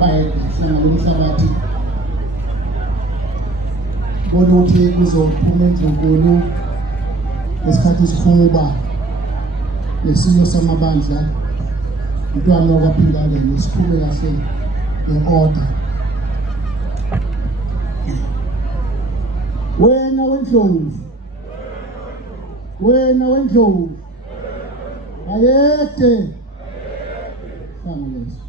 bayehlangana umhlabathi bona ukuthi kuzophuma endlokolo esikhathi sifuba nesilo samabandla umntwana okaphinda-ke nesiphume kahle nge-order. Wena wendlovu ayede leso.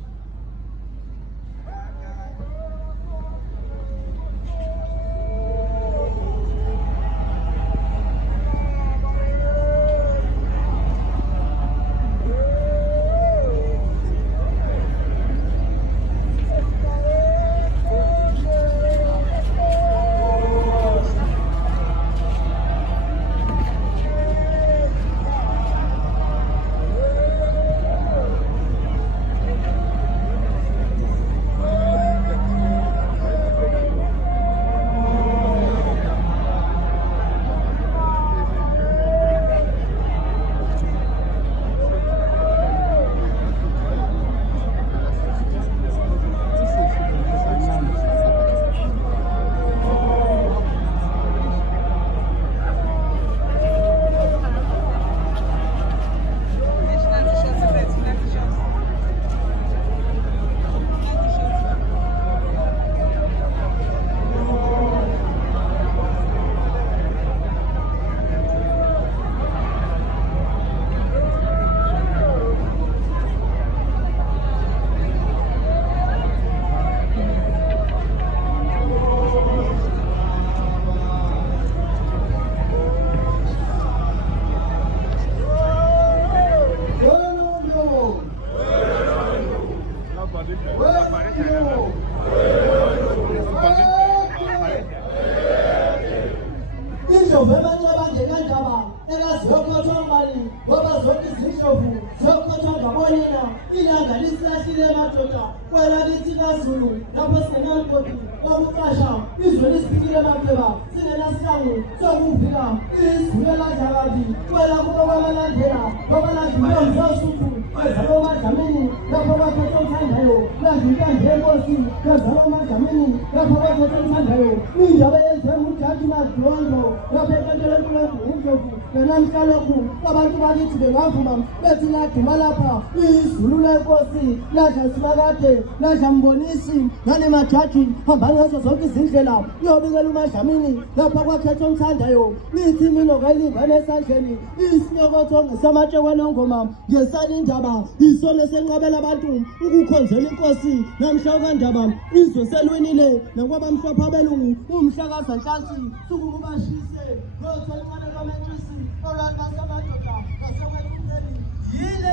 Nashambonisi nane majaji hambani ngazo zonke izindlela uyobikela uMadlamini lapha kwakhethwa umthandayo lithi mina okalingana esandleni isinyokotho ngesamatshe kwenongoma ngesali indaba isona senqabela abantu ukukhonzela inkosi namhla kaNdaba izwe selwinile nakwabamhlophe abelungu umhla kaZanhlansi sukubashise nothwala kaMatrisi olwazi basamadoda basekwetheni yile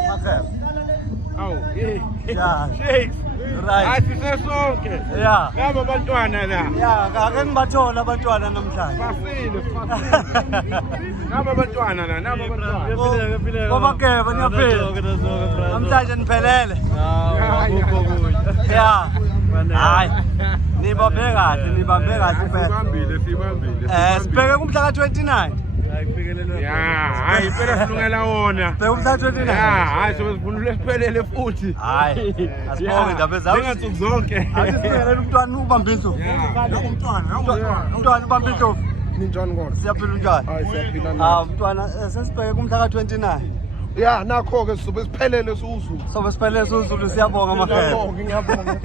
awu shakes right asisesonke yeah ngaba abantwana la yeah ake ngibathola abantwana namhlanje basile ngaba abantwana la naba abantwana ngoba ke banyaphela namhlanje niphelele yeah hayi nibambe kahle sibambile sibheke kumhla ka-29 hayi phela silungela wona bheka umhla ka-29 hayi sobesivunule siphelele futhi hayi asibonge indaba ezayo ngensuku zonke asisibekele umntwana ubambe indlovu umntwana ubambe indlovu ninjani kodwa siyaphila unjani hayi siyaphila umntwana sesibheke kumhla ka-29 ya nakho ke sobe siphelele siyabonga amakhaya ngiyabonga